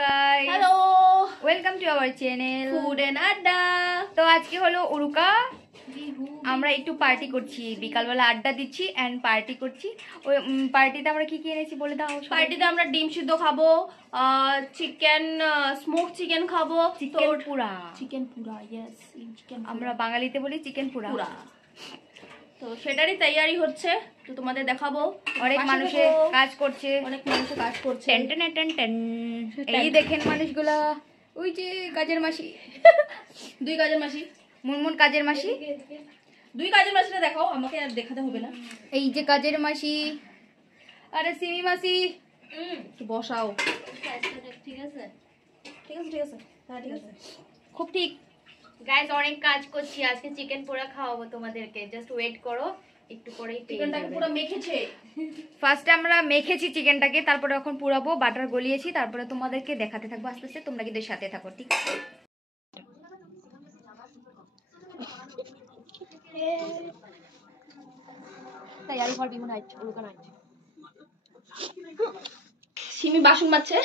guys, hello welcome to our channel food and Adda. তো আজকে হলো উরুকা, আমরা একটু পার্টি করছি, বিকালবেলা আড্ডা দিচ্ছি এন্ড পার্টি করছি। ওই পার্টিতে আমরা কি কি এনেছি বলে দাও। পার্টিতে আমরা ডিম সিদ্ধ খাবো, চিকেন স্মোক চিকেন খাবো, চিকেন পুরা, চিকেন পুরা, ইয়েস চিকেন আমরা বাঙালিতে বলি চিকেন পুরা। তো সেটারই তৈয়ারি হচ্ছে, তো তোমাদের দেখাবো। অনেক মানুষে কাজ করছে, অনেক মানুষে কাজ করছে। Ten ten ten ten. এই দেখেন মানুষগুলা, ওই যে কাজের মাসি, দুই কাজের মাসি, মুনমুন কাজের মাসি, দুই কাজের মাসিটা দেখাও, আমাকে আর দেখাতে হবে না। এই যে কাজের মাসি, আরে সিমি মাসি বসাও। ঠিক আছে ঠিক আছে ঠিক আছে, হ্যাঁ ঠিক আছে, খুব ঠিক। গাইস অনেক কাজ করছি, আজকে চিকেন পোড়া খাওয়াবো তোমাদেরকে, জাস্ট ওয়েট করো, একটু পরেই চিকেনটাকে পুরো মেখেছে। ফার্স্টে আমরা মেখেছি চিকেনটাকে, তারপরে এখন পুরাবো, বাটার গলিয়েছি, তারপরে তোমাদেরকে দেখাতে থাকবো আস্তে আস্তে, তোমরা কিন্তু সাথে থাকো, ঠিক আছে? তৈয়ারি ফর বিমু নাইট, উরুকা নাইট। সিমি বাসন মাজছে।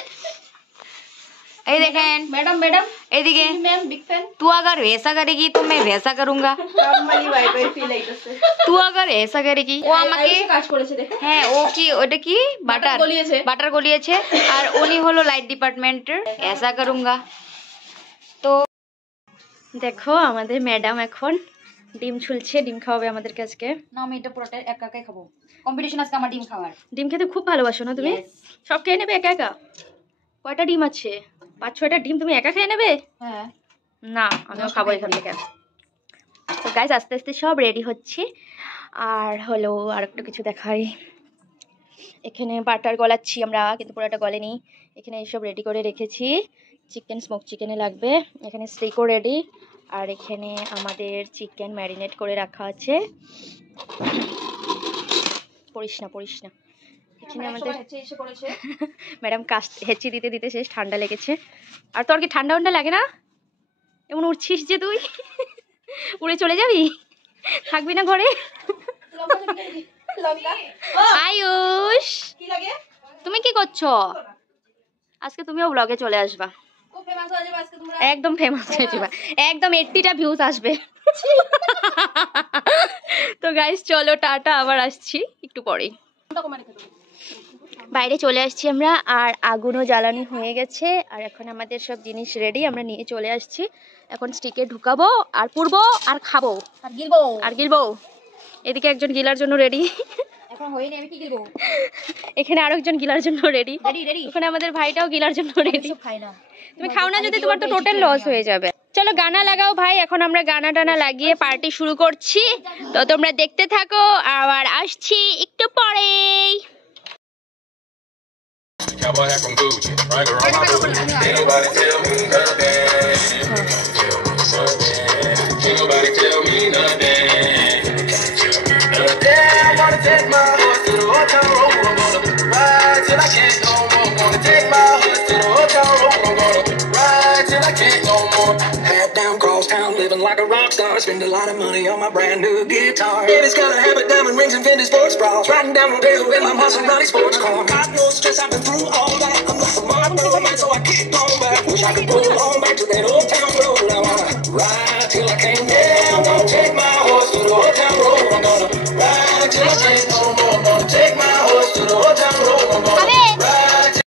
এই দেখেন मैडम मैडम এদিকে, मैम बिग फैन। तू अगर वैसा करेगी तो मैं वैसा करूंगा, নরমালি ভাইবাই ফিল আইতেছে। तू अगर ऐसा करेगी। ও আমাকে কাজ করেছে দেখো। হ্যাঁ, ও কি ওটা কি বাটার গলিয়েছে, বাটার গলিয়েছে, আর উনি হলো লাইট ডিপার্টমেন্টের। ऐसा करूंगा। তো দেখো আমাদের ম্যাডাম এখন ডিম ছুলছে, ডিম খাওয়াবে আমাদেরকে আজকে। না আমি এটা পুরোটা একা একাই খাবো, কম্পিটিশন আজকে আমার ডিম খাওয়ার। ডিম খেতে খুব ভালোবাসো না তুমি? সব খেয়ে নেবে একা একা? কয়টা ডিম আছে? 5-6টা ডিম তুমি একা খেয়ে নেবে? হ্যাঁ না, আমিও খাবো এখান থেকে। তো গাইস আস্তে আস্তে সব রেডি হচ্ছে। আর হলো আর একটু কিছু দেখাই, এখানে বাটার গলাচ্ছি আমরা, কিন্তু পুরোটা গলেনি। এখানে এইসব রেডি করে রেখেছি, চিকেন স্মোক চিকেনে লাগবে। এখানে স্টেকও রেডি, আর এখানে আমাদের চিকেন ম্যারিনেট করে রাখা আছে। পড়িস না। এখানে আমাদের এসে পড়েছে। ম্যাডাম কাজ হেঁচি দিতে দিতে শেষ, ঠান্ডা লেগেছে। আর তোর কি ঠান্ডা লাগে না? এমন উঠছিস যে তুই, উড়ে চলে যাবি, থাকবি না ঘরে? আয়ুষ কি লাগে? তুমি কি করছো? আজকে তুমিও ব্লগে চলে আসবা, খুব ফেমাস হয়ে যাবে আজকে তোমরা। একদম ফেমাস হয়ে যাবে, একদম 80টা ভিউজ আসবে। তো গাইস চলো টাটা, আবার আসছি একটু পরেই। বাইরে চলে আসছি আমরা, আর আগুনও জ্বালানো হয়ে গেছে, আর এখন আমাদের সব জিনিস রেডি, আমরা নিয়ে চলে আসছি। এখন স্টিকে ঢুকাবো, আর পুরবো, আর খাবো, আর গিলবো। এদিকে একজন গিলার জন্য রেডি, এখন হয়নি, আমি কি গিলবো? এখানে আরেকজন গিলার জন্য রেডি, রেডি ওখানে আমাদের ভাইটাও গিলার জন্য রেডি। খাই না তুমি খাও না যদি তোমার তো টোটাল লস হয়ে যাবে। চলো গানা লাগাও ভাই, এখন আমরা গানা টানা লাগিয়ে পার্টি শুরু করছি, তো তোমরা দেখতে থাকো, আবার আসছি একটু পরেই। Cowboy hat from Gucci, Wrangler on my booty. Ain't nobody tell me nothing. Ain't nobody tell me nothing. I wanna take my horse to the old town road. I'm gonna ride till I can't no more. Gonna take my horse to the old town road. I'm gonna ride till I can't no more. Hat down, cross town, living like a rock star. Spend a lot of money on my brand new guitar. Baby's got a habit, diamond rings and Fendi sports bras. Riding down Rodeo in my Maserati sports car. Got no stress, I've been through all that. I'm not a model man, so I keep going back. Wish I could pull on back to that old town road. I wanna ride till I can't. Yeah, I'm gonna take my horse to the old town road. I'm gonna ride till I can't no more. I'm gonna take my horse to the old town road. I'm gonna ride till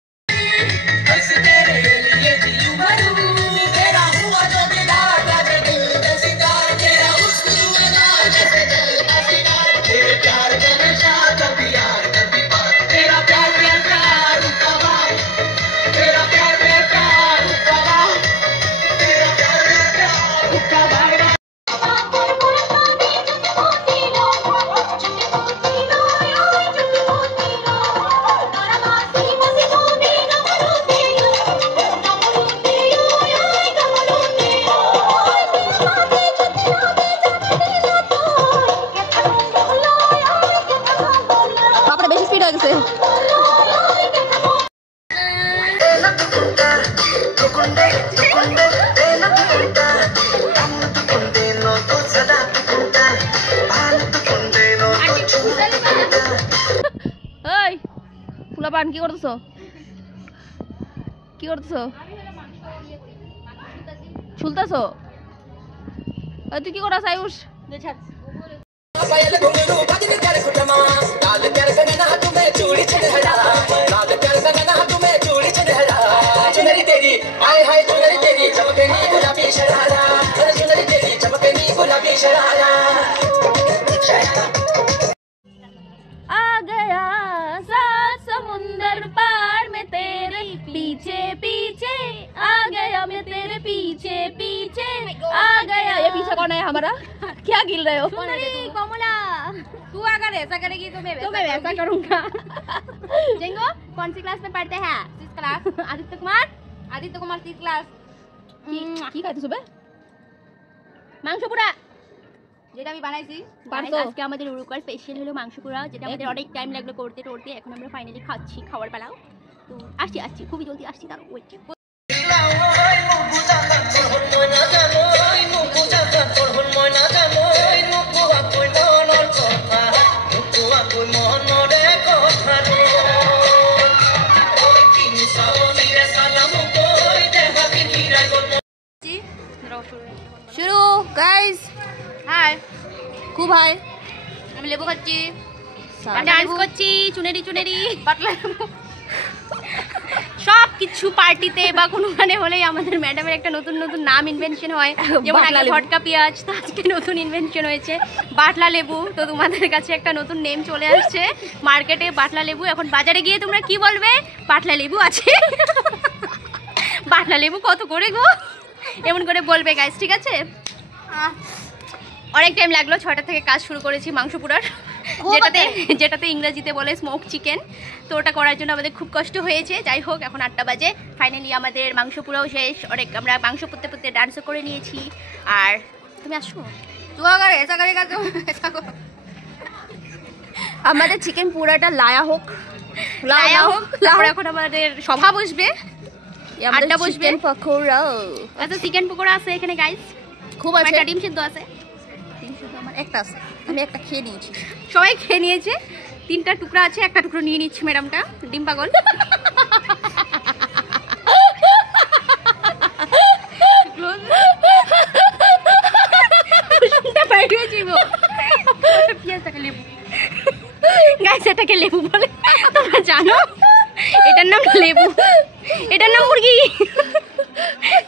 পোলাপান কি করতেছো? কি করতেছো? ছুলতেছো? তুই কি করাস আয়ুষ? आ गया सात समुंदर पार में तेरे पीछे पीछे आ गया, मैं तेरे पीछे पीछे आ गया। ये पीछे कौन है हमारा? क्या गिल रहे हो? कमला, तू अगर ऐसा करेगी तो मैं वैसा करूंगा। जेंगो कौन सी क्लास में पढ़ते हैं? 6 क्लास। आदित्य कुमार 6 क्लास। কি খাইতে হবে? মাংস পোড়া। যেটা আমি বানাইছি Guys, আজকে আমাদের উরুকার স্পেশাল হলো মাংস পোড়া, যেটা আমাদের অনেক টাইম লাগলো করতে করতে। এখন আমরা ফাইনালি খাচ্ছি, খাওয়ার পালাও। তো আসছি খুবই জলদি আসছি, দাঁড়াও ওয়েট। শুরু গাইস। হাই, খুব হাই। আমি লেবু খাচ্ছি, ডান্স করছি, চুনেরি পাতলা সব কিছু পার্টিতে বা কোনোখানে হলেই আমাদের ম্যাডামের একটা নতুন নতুন নাম ইনভেনশন হয়। যেমন আগে ভটকা পেঁয়াজ, তো আজকে নতুন ইনভেনশন হয়েছে বাটলা লেবু। তো তোমাদের কাছে একটা নতুন নেম চলে আসছে মার্কেটে, বাটলা লেবু। এখন বাজারে গিয়ে তোমরা কি বলবে? বাটলা লেবু আছে। বাটলা লেবু কত করে গো, এমন করে বলবে গাইস, ঠিক আছে? অনেক টাইম লাগলো, 6টা থেকে কাজ শুরু করেছি মাংস পোড়ার, যেটাতে ইংরেজিতে বলে স্মোক চিকেন। তো ওটা করার জন্য আমাদের খুব কষ্ট হয়েছে। যাই হোক, এখন 8টা বাজে, ফাইনালি আমাদের মাংস পোড়াও শেষ। অনেক আমরা মাংস পোড়তে ডান্সও করে নিয়েছি। আর তুমি আসো, তুই अगर ऐसा करेगा तो ऐसा करो। আমাদের চিকেন পোড়াটা লায়া হোক। তারপর এখন আমাদের সভা বসবে, আড্ডা বসবে। পকোড়া, আচ্ছা চিকেন পকোড়া আছে এখানে গাইস, খুব আছে। একটা ডিম সিদ্ধ আছে, আমার একটা আছে, আমি একটা খেয়ে নিয়েছি। সবাই খেয়ে নিয়েছে। 3টা টুকরা আছে, একটা টুকরো নিয়ে নিচ্ছে ম্যাডামটা, ডিম পাগল। গাইস এটাকে লেবু বলে, তোমরা জানো? এটার নাম লেবু, এটার নাম মুরগি।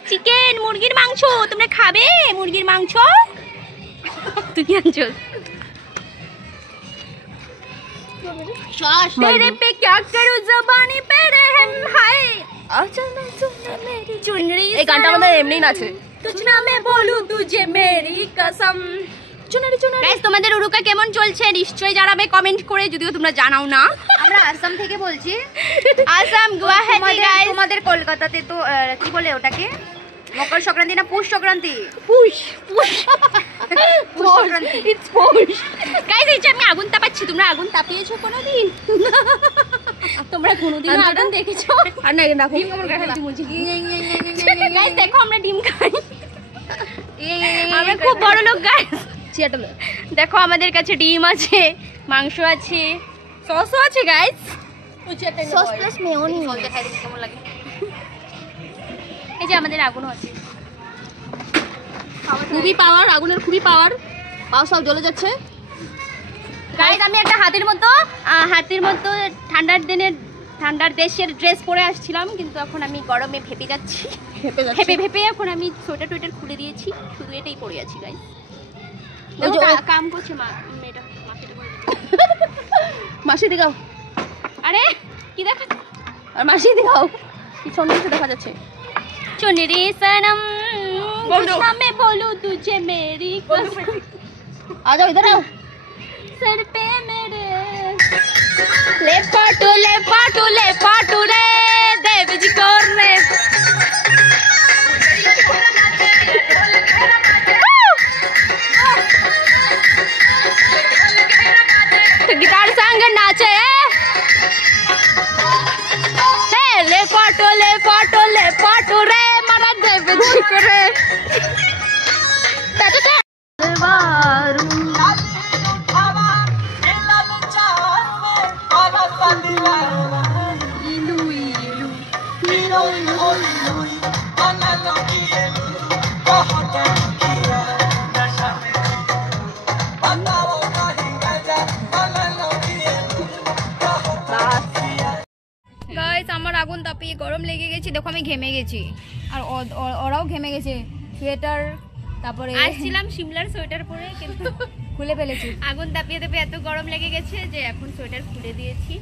চিকেন, মুরগির মাংস। তোমরা খাবে মুরগির মাংস? তুই কি আনছো? तेरे पे क्या करूं, ज़बानी पे रहम है। এই গানটা আমাদের এমনিই নাচে। तुझ ना मैं बोलूं तुझे मेरी कसम। গাইস তোমাদের উরুকা কেমন চলছে নিশ্চয়ই জানাবে কমেন্ট করে, যদিও তোমরা জানাও না। আমরা আসাম থেকে বলছি। আসাম গুয়াহাটি গাইস। তোমাদের কলকাতাতে তো কি বলে ওটাকে? মকর সংক্রান্তি না পুষ Sankranti? Push Sankranti. It's push. Guys এই যে আমি আগুন তাপাচ্ছি, তোমরা আগুন তাপিয়েছো কোনোদিন? তোমরা কোনোদিন আগুন দেখেছো? আর না রাখো। গাইস দেখো আমরা ডিম খাই, আমরা খুব বড় লোক গাইস। দেখো আমাদের কাছে ডিম আছে, মাংস আছে, সসও আছে গাইস। Sauce plus মেয়োনি। কেমন লাগে? এই যে আমাদের আগুন আছে, খুবই পাওয়ার, আগুনের খুবই পাওয়ার। পাও সব জ্বলে যাচ্ছে গাইস। আমি একটা হাতির মতো ঠান্ডার দেশের ড্রেস পরে আসছিলাম, কিন্তু এখন আমি গরমে ভেপে যাচ্ছি। ভেপে এখন আমি সোয়েটার টোয়েটার খুলে দিয়েছি, শুধু এটাই পরে আছি গাইস। কাম করছে মেয়েটা, মাসি দিগাও। আরে কি দেখা, আর মাসি দিগাও, কি সুন্দর দেখা যাচ্ছে। चुनरी सनम मैं बोलूं तुझे मेरी कसम। आ जाओ इधर आओ। सर पे मेरे ले पाटू रे देव जी को रे। तो गिटार संग नाचे ले पाटू रे मारा देव जी को रे। গাইস আমার আগুন তাপিয়ে গরম লেগে গেছে, দেখো আমি ঘেমে গেছি আর ওরাও ঘেমে গেছে। সোয়েটার তারপরে আসছিলাম সিমলার সোয়েটার পরে, কিন্তু খুলে ফেলেছি। আগুন তাপিয়ে তাপিয়ে এত গরম লেগে গেছে যে এখন সোয়েটার খুলে দিয়েছি।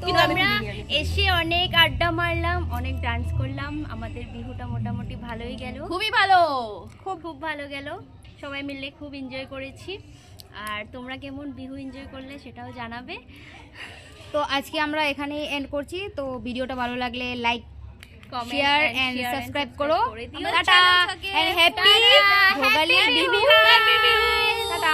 তো কিন্তু আমি আমরা খুলে দিয়েছি। এসে অনেক আড্ডা মারলাম, অনেক ডান্স করলাম, আমাদের বিহুটা মোটামুটি ভালোই গেল, খুবই ভালো। খুব ভালো গেল, সবাই মিলে খুব এনজয় করেছি। আর তোমরা কেমন বিহু এনজয় করলে সেটাও জানাবে। তো আজকে আমরা এখানেই এন্ড করছি। তো ভিডিওটা ভালো লাগলে like, Comment share and and share and subscribe subscribe করো। করে দিও। Tata and happy Bhogali Bihu. Tata.